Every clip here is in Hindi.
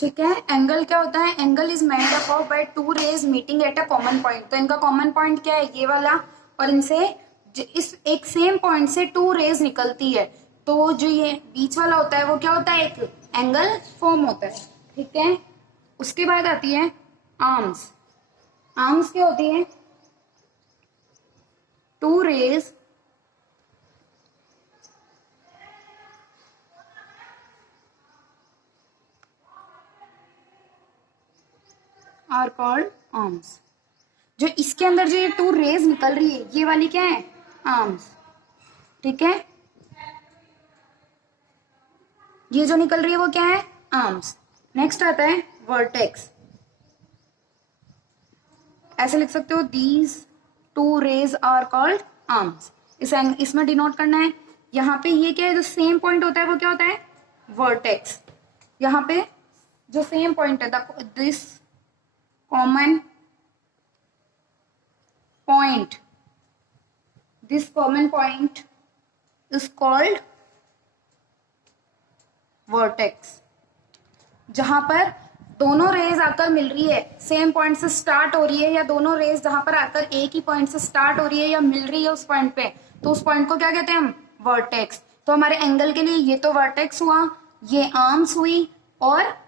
ठीक है। एंगल क्या होता है? Angle is made up of by two rays meeting at a common point. तो इनका कॉमन पॉइंट क्या है? ये वाला। और इनसे इस एक सेम पॉइंट से टू रेज निकलती है, तो जो ये बीच वाला होता है वो क्या होता है? एक एंगल फॉर्म होता है। ठीक है। उसके बाद आती है आर्म्स। आर्म्स क्या होती है? Two rays are called arms. जो इसके अंदर जो ये टू रेज निकल रही है, ये वाली क्या है? आर्म्स। ठीक है। ये जो निकल रही है वो क्या है? आर्म्स। नेक्स्ट आता है वर्टेक्स। ऐसे लिख सकते हो, these two rays are called arms. इसमें डिनोट करना है। यहाँ पे ये क्या है? जो सेम पॉइंट होता है वो क्या होता है? वर्टेक्स। यहाँ पे जो सेम पॉइंट है, this common point, this common point is called vertex. जहां पर दोनों रेज आकर मिल रही है, सेम पॉइंट से स्टार्ट हो रही है, या दोनों रेज जहां पर आकर एक ही पॉइंट से स्टार्ट हो रही है या मिल रही है उस पॉइंट पे, तो उस पॉइंट को क्या कहते हैं हम? वर्टेक्स। तो हमारे एंगल के लिए ये तो वर्टेक्स हुआ, ये आर्म्स हुई, और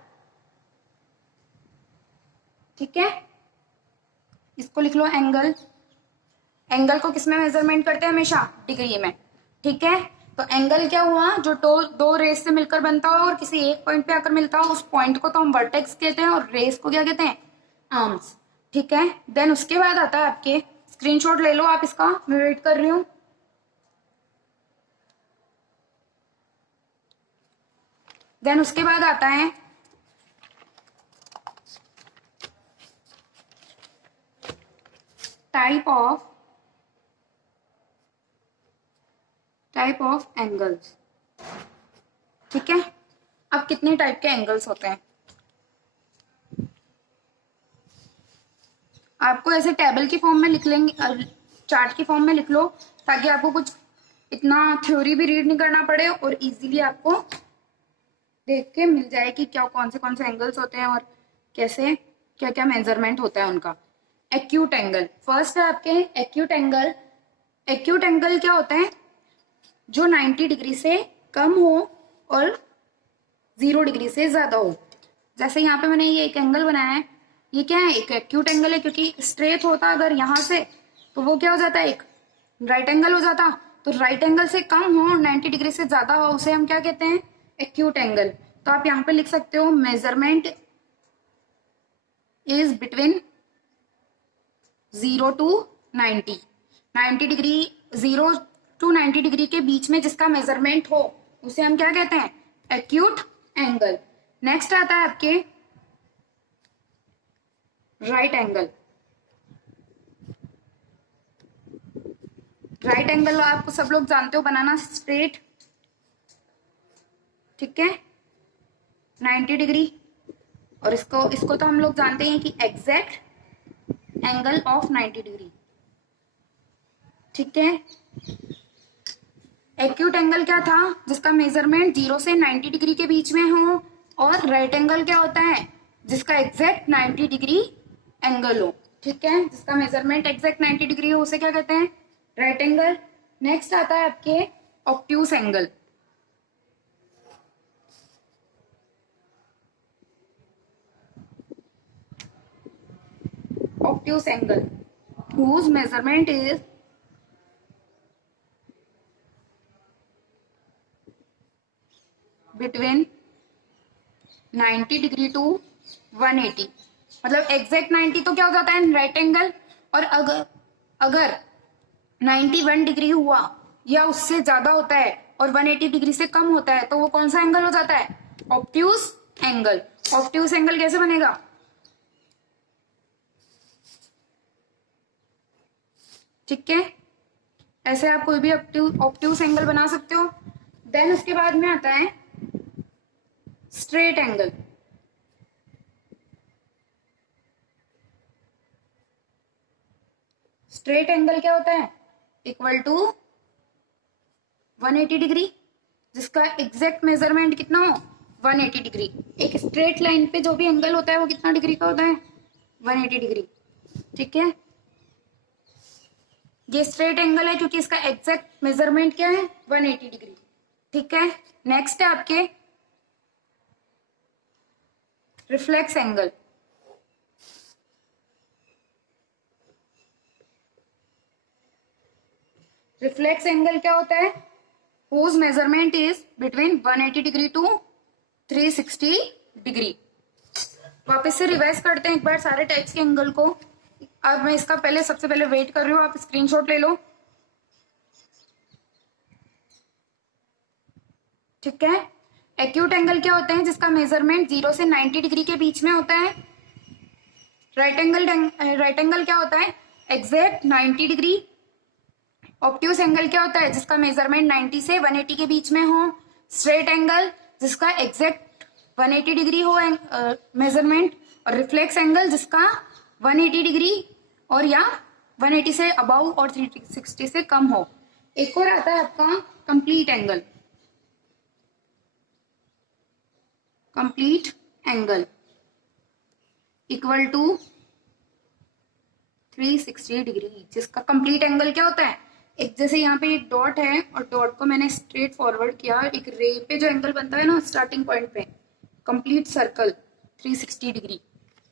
ठीक है, इसको लिख लो एंगल। एंगल को किसमें मेजरमेंट करते हैं? हमेशा डिग्री में। ठीक है। तो एंगल क्या हुआ? जो दो रेस से मिलकर बनता हो और किसी एक पॉइंट पे आकर मिलता हो, उस पॉइंट को तो हम वर्टेक्स कहते हैं, और रेस को क्या कहते हैं? आर्म्स। ठीक है। देन उसके बाद आता है आपके, स्क्रीनशॉट ले लो आप इसका, मैं वेट कर रही हूं। देन उसके बाद आता है टाइप ऑफ एंगल्स। ठीक है। अब कितने टाइप के एंगल्स होते हैं? आपको ऐसे टेबल की फॉर्म में लिख लेंगे, चार्ट की फॉर्म में लिख लो, ताकि आपको कुछ इतना थ्योरी भी रीड नहीं करना पड़े, और इजीली आपको देख के मिल जाए कि क्या कौन से एंगल्स होते हैं और कैसे क्या क्या मेजरमेंट होता है उनका। एक्यूट एंगल फर्स्ट है आपके। एक्यूट एंगल, एक्यूट एंगल क्या होता है? जो 90 डिग्री से कम हो और 0 डिग्री से ज्यादा हो। जैसे यहाँ पे मैंने ये एक एंगल बनाया है, ये क्या है? एक एक्यूट एंगल है, क्योंकि स्ट्रेट होता अगर यहाँ से, तो वो क्या हो जाता है? एक राइट एंगल हो जाता। तो राइट एंगल से कम हो और 90 डिग्री से ज्यादा हो, उसे हम क्या कहते हैं? Acute angle. तो आप यहाँ पे लिख सकते हो, measurement is between 0 to 90। 90 degree, 0 to 90 degree के बीच में जिसका मेजरमेंट हो, उसे हम क्या कहते हैं? Acute angle. नेक्स्ट आता है आपके राइट एंगल। राइट एंगल आप सब लोग जानते हो बनाना, स्ट्रेट। ठीक है, 90 डिग्री। और इसको इसको तो हम लोग जानते हैं कि एग्जैक्ट एंगल ऑफ 90 डिग्री। ठीक है। एक्यूट एंगल क्या था? जिसका मेजरमेंट 0 से 90 डिग्री के बीच में हो। और राइट एंगल क्या होता है? जिसका एग्जैक्ट 90 डिग्री एंगल हो। ठीक है, जिसका मेजरमेंट एग्जैक्ट 90 डिग्री हो, उसे क्या कहते हैं? Right angle. नेक्स्ट आता है आपके obtuse angle. obtuse angle whose measurement is between 90 degree to 180। मतलब एग्जैक्ट 90 तो क्या हो जाता है? Right angle. और अगर 91 डिग्री हुआ या उससे ज्यादा होता है और 180 डिग्री से कम होता है, तो वो कौन सा एंगल हो जाता है? Obtuse angle. ऑब्ट्यूस एंगल कैसे बनेगा? ठीक है, ऐसे आप कोई भी ऑब्ट्यूस एंगल बना सकते हो। देन उसके बाद में आता है स्ट्रेट एंगल। स्ट्रेट एंगल क्या होता है? इक्वल टू 180 डिग्री, जिसका एग्जैक्ट मेजरमेंट कितना हो? 180 डिग्री। एक स्ट्रेट लाइन पे जो भी एंगल होता है वो कितना डिग्री का होता है? 180 डिग्री। ठीक है, ये स्ट्रेट एंगल है क्योंकि इसका एग्जैक्ट मेजरमेंट क्या है? 180 डिग्री। ठीक है, नेक्स्ट है आपके रिफ्लेक्स एंगल। रिफ्लेक्स एंगल क्या होता है? whose measurement is between 180 degree to 360 degree. वापस से रिवाइज करते हैं एक बार सारे टाइप्स के एंगल को। अब मैं इसका पहले सबसे पहले वेट कर रही हूँ, आप स्क्रीनशॉट ले लो। ठीक है, एक्यूट एंगल क्या होते हैं? जिसका मेजरमेंट 0 से 90 डिग्री के बीच में होता है। राइट एंगल क्या होता है? Exact 90 degree. ऑब्ट्यूस एंगल क्या होता है? जिसका मेजरमेंट 90 से 180 के बीच में हो। स्ट्रेट एंगल जिसका एग्जैक्ट 180 डिग्री हो मेजरमेंट। और रिफ्लेक्स एंगल जिसका 180 डिग्री और या 180 से अबाउ और 360 से कम हो। एक और आता है आपका complete angle. Complete angle equal to 360 degree. जिसका कंप्लीट एंगल क्या होता है? एक जैसे यहाँ पे एक डॉट है और डॉट को मैंने स्ट्रेट फॉरवर्ड किया, एक रे पे जो एंगल बनता है ना स्टार्टिंग पॉइंट पे, कंप्लीट सर्कल 360 डिग्री।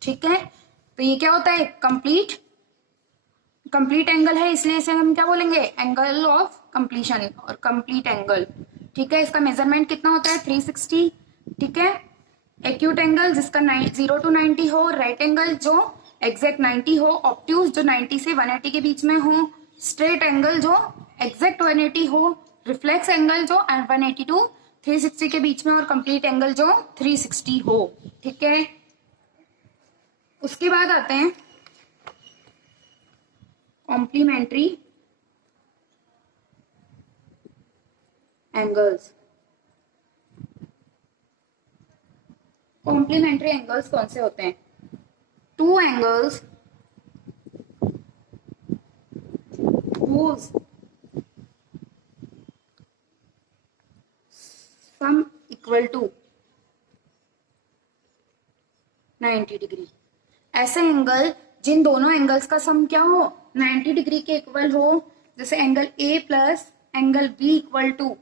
ठीक है, तो ये क्या होता है? कंप्लीट एंगल है, इसलिए इसे हम क्या बोलेंगे? एंगल ऑफ कंप्लीशन और कंप्लीट एंगल। ठीक है, इसका मेजरमेंट कितना होता है? 360। ठीक है, एक्यूट एंगल जिसका 0 to 90 हो। राइट एंगल जो एग्जैक्ट 90 हो। ऑब्ट्यूस जो 90 से 180 के बीच में हो। स्ट्रेट एंगल जो एग्जैक्ट 180 हो। रिफ्लेक्स एंगल जो 180 टू 360 के बीच में और कंप्लीट एंगल जो 360 हो। ठीक है, उसके बाद आते हैं कॉम्प्लीमेंट्री एंगल्स। कॉम्प्लीमेंट्री एंगल्स कौन से होते हैं? Two angles whose sum equal to 90 degree. ऐसे एंगल जिन दोनों एंगल्स का सम क्या हो? 90 डिग्री के इक्वल हो। जैसे angle A plus angle B equal to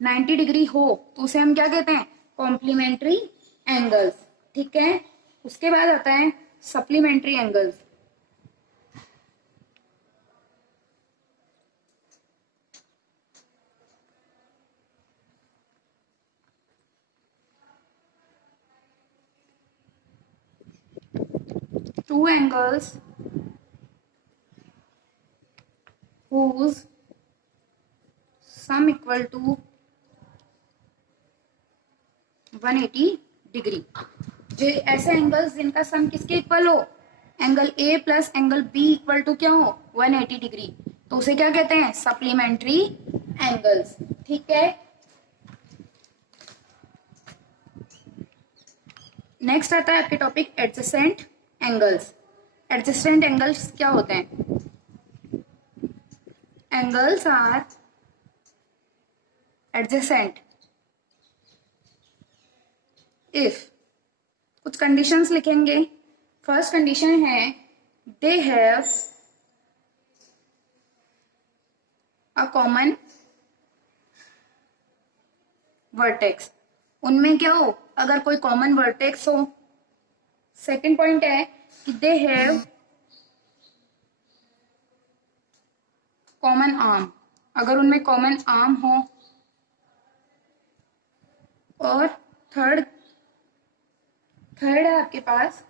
90 degree हो तो उसे हम क्या कहते हैं? Complementary angles. ठीक है, उसके बाद आता है supplementary angles. two angles whose sum equal to 180 degree. जो ऐसे एंगल्स जिनका सम किसके इक्वल हो? Angle A plus angle B equal to क्या हो? 180 डिग्री। तो उसे क्या कहते हैं? Supplementary angles. ठीक है, नेक्स्ट आता है आपके topic adjacent angles. Adjacent angles क्या होते हैं? एंगल्स आर एडजेसेंट इफ, कुछ कंडीशंस लिखेंगे। फर्स्ट कंडीशन है they have a common vertex. उनमें क्या हो? अगर कोई कॉमन वर्टेक्स हो। सेकंड पॉइंट है कि दे हैव कॉमन आर्म। अगर उनमें कॉमन आर्म हो। और थर्ड है आपके पास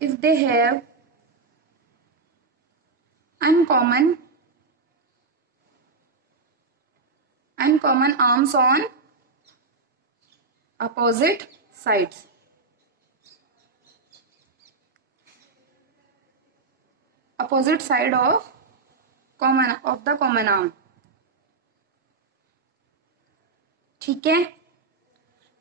if they have uncommon arms on opposite sides। opposite side of the common arm। ठीक है,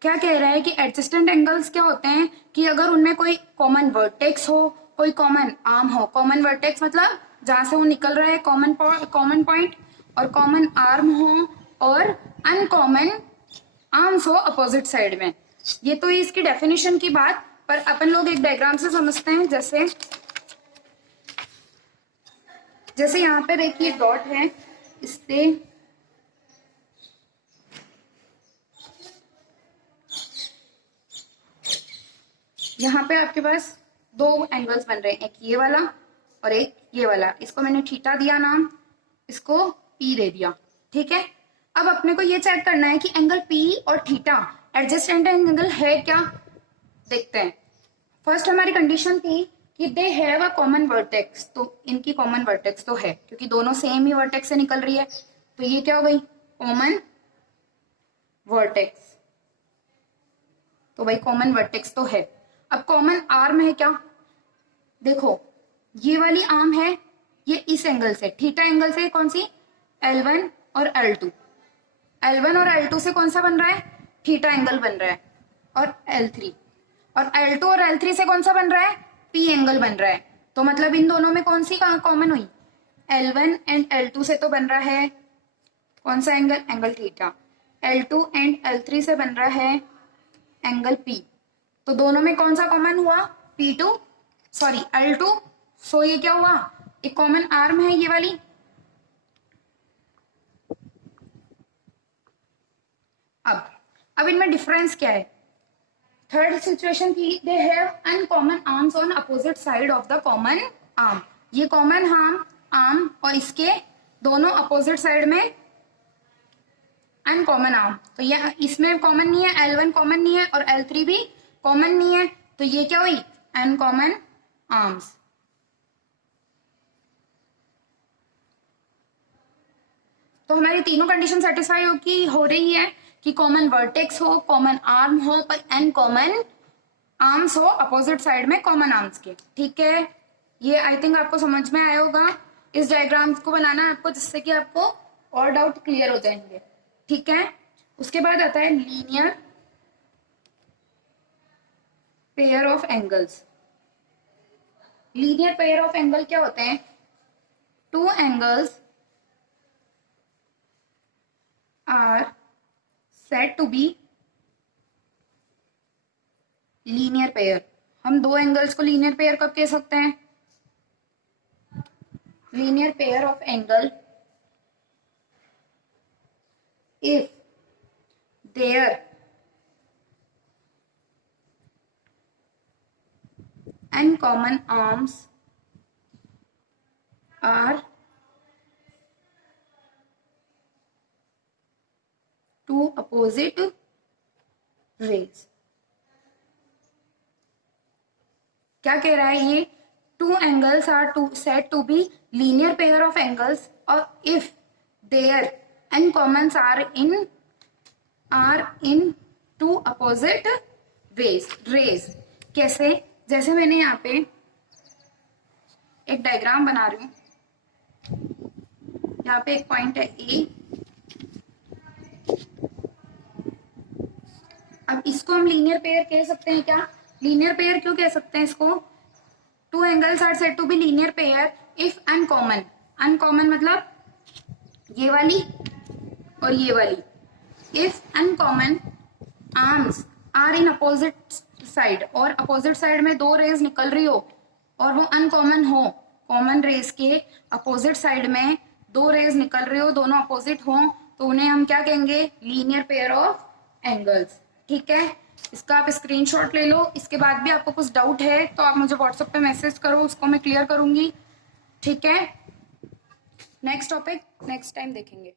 क्या कह रहा है कि एडजेसेंट एंगल्स क्या होते हैं कि अगर उनमें कोई कॉमन वर्टेक्स हो, कोई कॉमन आर्म हो। कॉमन वर्टेक्स मतलब जहां से वो निकल रहा है कॉमन पॉइंट, और कॉमन आर्म हो और अनकॉमन आर्म्स हो अपोजिट साइड में। ये तो इसकी डेफिनेशन की बात, पर अपन लोग एक डायग्राम से समझते हैं। जैसे यहाँ पे देखिए डॉट है, इससे यहाँ पे आपके पास दो एंगल्स बन रहे हैं, एक ये वाला और एक ये वाला। इसको मैंने थीटा दिया नाम, इसको पी दे दिया, ठीक है। अब अपने को ये चेक करना है कि एंगल पी और थीटा एडजेसेंट एंगल है क्या, देखते हैं। फर्स्ट हमारी कंडीशन थी कि they have a common vertex, तो इनकी कॉमन वर्टेक्स तो है क्योंकि दोनों सेम ही वर्टेक्स से निकल रही है, तो ये क्या हो गई, कॉमन वर्टेक्स। तो भाई कॉमन वर्टेक्स तो है। अब कॉमन आर्म है क्या, देखो ये वाली आर्म है, ये इस एंगल से थीटा एंगल से कौन सी, L1 और L2। L1 और L2 से कौन सा बन रहा है, थीटा एंगल बन रहा है, और L3 और L2 और L3 से कौन सा बन रहा है, P एंगल बन रहा है। तो मतलब इन दोनों में कौन सी कॉमन हुई, L1 एंड L2 से तो बन रहा है कौन सा angle, angle theta. L2 and L3 से बन रहा है एंगल P, तो दोनों में कौन सा कॉमन हुआ, P2 सॉरी L2। सो ये क्या हुआ, एक कॉमन आर्म है ये वाली। अब इनमें डिफरेंस क्या है, थर्ड सिचुएशन थी दे have uncommon arms on opposite side of the common arm. ये कॉमन आर्म और इसके दोनों अपोजिट साइड में अनकॉमन आर्म, तो ये इसमें कॉमन नहीं है, L1 कॉमन नहीं है और L3 भी कॉमन नहीं है, तो ये क्या हुई, अनकॉमन आर्म्स। तो हमारी तीनों कंडीशन सेटिस्फाई हो रही है कि कॉमन वर्टेक्स हो, कॉमन आर्म हो, पर अनकॉमन आर्म्स हो अपोजिट साइड में कॉमन आर्म्स के, ठीक है। ये आई थिंक आपको समझ में आया होगा। इस डायग्राम को बनाना है आपको, जिससे कि आपको और डाउट क्लियर हो जाएंगे, ठीक है। उसके बाद आता है linear pair of angles. Linear pair of angle क्या होते हैं, two angles are said to be linear pair. हम दो एंगल्स को लीनियर पेयर कब कह सकते हैं, linear pair of angle if there uncommon arms are two opposite rays। क्या कह रहा है ये, two angles are said to be linear pair of angles or if their uncommons are in two opposite rays। कैसे, जैसे मैंने यहाँ पे एक डायग्राम बना रही हूं, यहाँ पे एक पॉइंट है ए, अब इसको हम लीनियर पेयर कह सकते हैं क्या, लीनियर पेयर क्यों कह सकते हैं इसको, two angles are said to be linear pair if uncommon, uncommon मतलब ये वाली और ये वाली, if uncommon arms are in opposite side, और अपोजिट साइड में दो रेज निकल रही हो और वो अनकॉमन हो, कॉमन रेज के अपोजिट साइड में दो रेज निकल रही हो, दोनों अपोजिट हो, तो उन्हें हम क्या कहेंगे, लीनियर पेयर ऑफ एंगल्स, ठीक है। इसका आप स्क्रीनशॉट ले लो। इसके बाद भी आपको कुछ डाउट है तो आप मुझे व्हाट्सएप पे मैसेज करो, उसको मैं क्लियर करूंगी, ठीक है। नेक्स्ट टॉपिक नेक्स्ट टाइम देखेंगे।